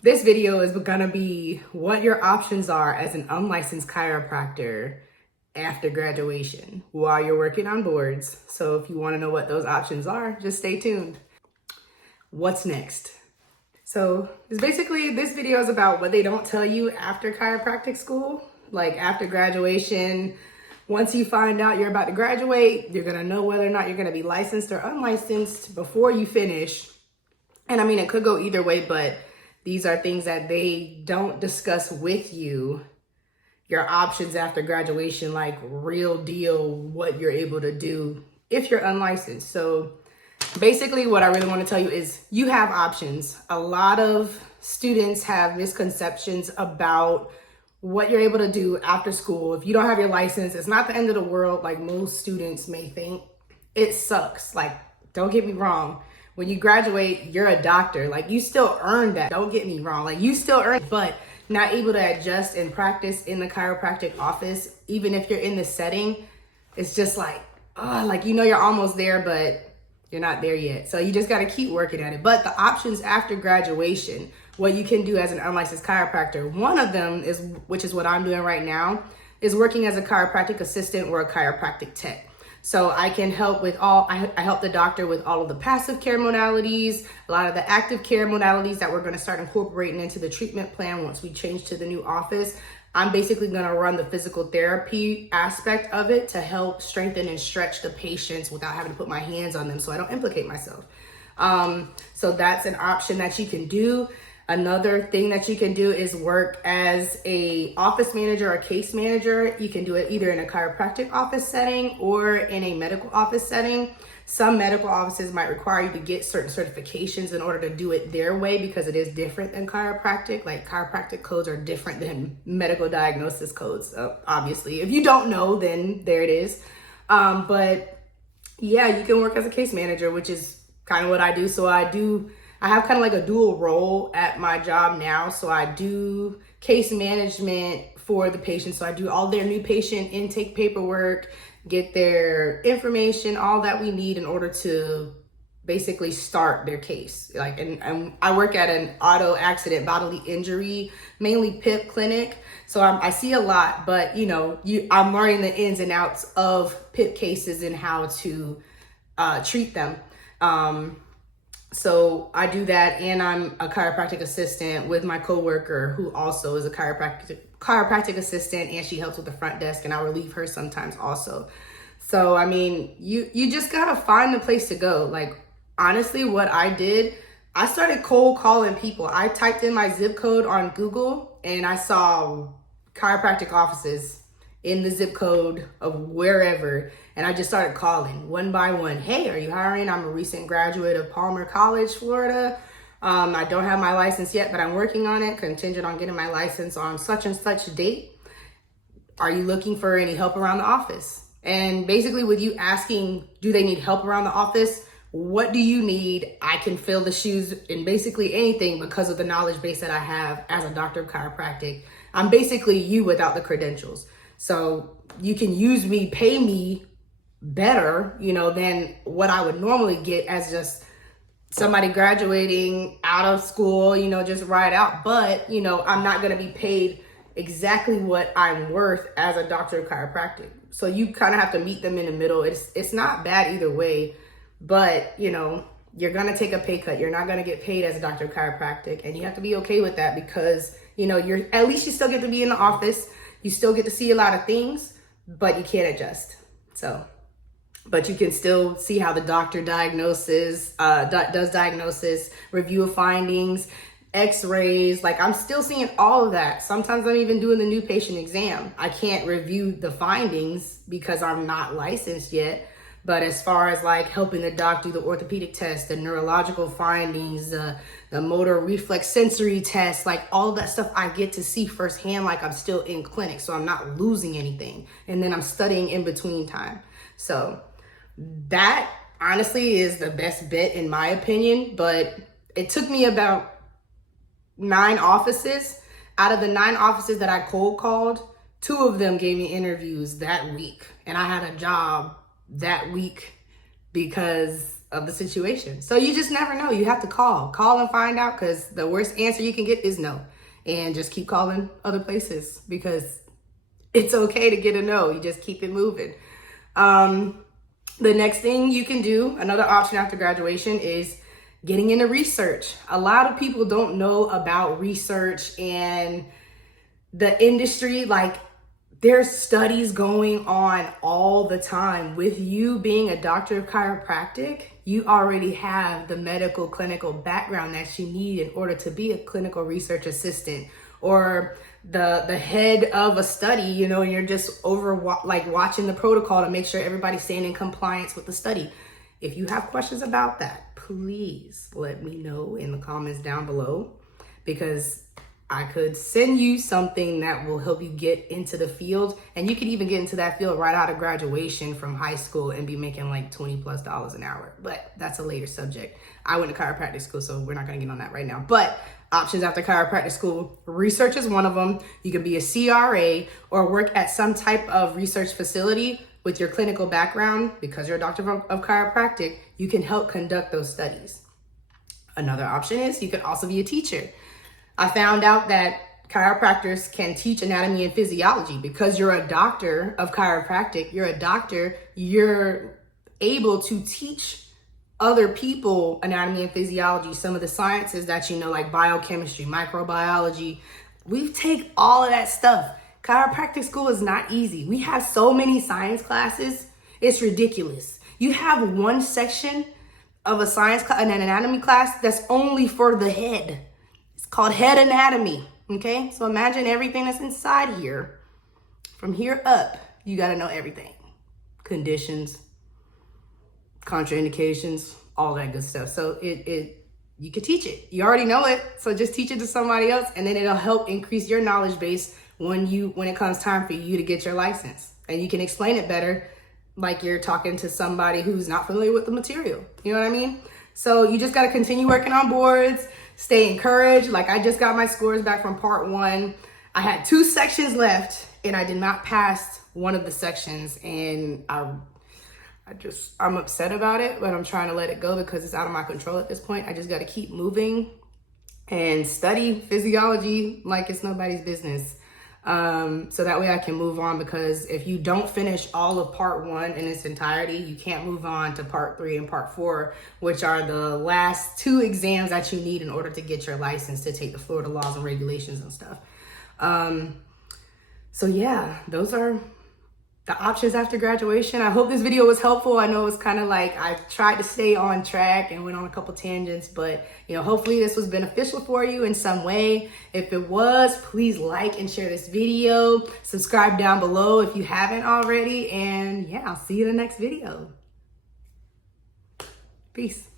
This video is gonna be what your options are as an unlicensed chiropractor after graduation while you're working on boards. So if you wanna know what those options are, just stay tuned. What's next? So it's basically, this video is about what they don't tell you after chiropractic school, like after graduation. Once you find out you're about to graduate, you're gonna know whether or not you're gonna be licensed or unlicensed before you finish. And I mean, it could go either way, but these are things that they don't discuss with you. Your options after graduation, like real deal, what you're able to do if you're unlicensed. So basically what I really want to tell you is you have options. A lot of students have misconceptions about what you're able to do after school. If you don't have your license, it's not the end of the world like most students may think. It sucks. Like, don't get me wrong. When you graduate, you're a doctor. Like, you still earn that. Don't get me wrong. Like, you still earn it, but not able to adjust and practice in the chiropractic office, even if you're in the setting, it's just like, oh, like, you know, you're almost there, but you're not there yet. So you just got to keep working at it. But the options after graduation, what you can do as an unlicensed chiropractor, one of them is, which is what I'm doing right now, is working as a chiropractic assistant or a chiropractic tech. So I can help with I help the doctor with all of the passive care modalities, a lot of the active care modalities that we're going to start incorporating into the treatment plan once we change to the new office. I'm basically going to run the physical therapy aspect of it to help strengthen and stretch the patients without having to put my hands on them so I don't implicate myself. So that's an option that you can do. Another thing that you can do is work as a office manager or case manager. You can do it either in a chiropractic office setting or in a medical office setting. Some medical offices might require you to get certain certifications in order to do it their way because it is different than chiropractic. Like, chiropractic codes are different than medical diagnosis codes, obviously. If you don't know, then there it is. But yeah, you can work as a case manager, which is kind of what I do. So I have kind of like a dual role at my job now. So I do case management for the patients. So I do all their new patient intake paperwork, get their information, all that we need in order to basically start their case. Like, and I work at an auto accident bodily injury, mainly PIP clinic. So I see a lot, but you know, I'm learning the ins and outs of PIP cases and how to treat them. So I do that, and I'm a chiropractic assistant with my coworker who also is a chiropractic assistant, and she helps with the front desk, and I relieve her sometimes also. So I mean, you just gotta find the place to go. Like, honestly, what I did, I started cold calling people. I typed in my zip code on Google and I saw chiropractic offices in the zip code of wherever. And I just started calling one by one. Hey, are you hiring? I'm a recent graduate of Palmer College, Florida. I don't have my license yet, but I'm working on it, contingent on getting my license on such and such date. Are you looking for any help around the office? And basically with you asking, do they need help around the office? What do you need? I can fill the shoes in basically anything because of the knowledge base that I have as a doctor of chiropractic. I'm basically you without the credentials. So you can use me, pay me better, you know, than what I would normally get as just somebody graduating out of school, you know, just right out. But, you know, I'm not going to be paid exactly what I'm worth as a doctor of chiropractic. So you kind of have to meet them in the middle. It's not bad either way, but, you know, you're going to take a pay cut. You're not going to get paid as a doctor of chiropractic, and you have to be okay with that because, you know, at least you still get to be in the office. You still get to see a lot of things, but you can't adjust. So, but you can still see how the doctor does diagnosis, review of findings, x-rays. Like, I'm still seeing all of that. Sometimes I'm even doing the new patient exam. I can't review the findings because I'm not licensed yet. But as far as like helping the doc do the orthopedic test, the neurological findings, the motor reflex sensory test, like all of that stuff I get to see firsthand, like I'm still in clinic, so I'm not losing anything. And then I'm studying in between time. So that honestly is the best bet in my opinion, but it took me about 9 offices. Out of the 9 offices that I cold called, 2 of them gave me interviews that week, and I had a job that week because of the situation. So you just never know. You have to call and find out, because the worst answer you can get is no. And just keep calling other places, because it's okay to get a no. You just keep it moving. The next thing you can do, another option after graduation, is getting into research. A lot of people don't know about research and the industry. Like, there's studies going on all the time. With you being a doctor of chiropractic, you already have the medical clinical background that you need in order to be a clinical research assistant, or the head of a study, you know, and you're just watching the protocol to make sure everybody's staying in compliance with the study. If you have questions about that, please let me know in the comments down below, because I could send you something that will help you get into the field. And you could even get into that field right out of graduation from high school and be making like $20+ an hour. But that's a later subject. I went to chiropractic school, so we're not going to get on that right now. But options after chiropractic school, research is one of them. You can be a CRA or work at some type of research facility with your clinical background. Because you're a doctor of chiropractic, you can help conduct those studies. Another option is you could also be a teacher. I found out that chiropractors can teach anatomy and physiology. Because you're a doctor of chiropractic, you're able to teach other people anatomy and physiology, some of the sciences that you know, like biochemistry, microbiology. We take all of that stuff. Chiropractic school is not easy. We have so many science classes, it's ridiculous. You have one section of a science class, an anatomy class, that's only for the head. It's called head anatomy, okay? So imagine everything that's inside here. From here up, you gotta know everything. Conditions, contraindications, all that good stuff. So you could teach it. You already know it, so just teach it to somebody else, and then it'll help increase your knowledge base when it comes time for you to get your license. And you can explain it better, like you're talking to somebody who's not familiar with the material. You know what I mean? So you just got to continue working on boards, stay encouraged. Like, I just got my scores back from part 1. I had 2 sections left, and I did not pass one of the sections, and I'm upset about it, but I'm trying to let it go because it's out of my control at this point. I just got to keep moving and study physiology like it's nobody's business. So that way I can move on, because if you don't finish all of part 1 in its entirety, you can't move on to part 3 and part 4, which are the last 2 exams that you need in order to get your license to take the Florida laws and regulations and stuff. So yeah, those are the options after graduation. I hope this video was helpful. I know it's kind of like I tried to stay on track and went on a couple tangents, but you know, hopefully this was beneficial for you in some way. If it was, please like and share this video. Subscribe down below if you haven't already. And yeah, I'll see you in the next video. Peace.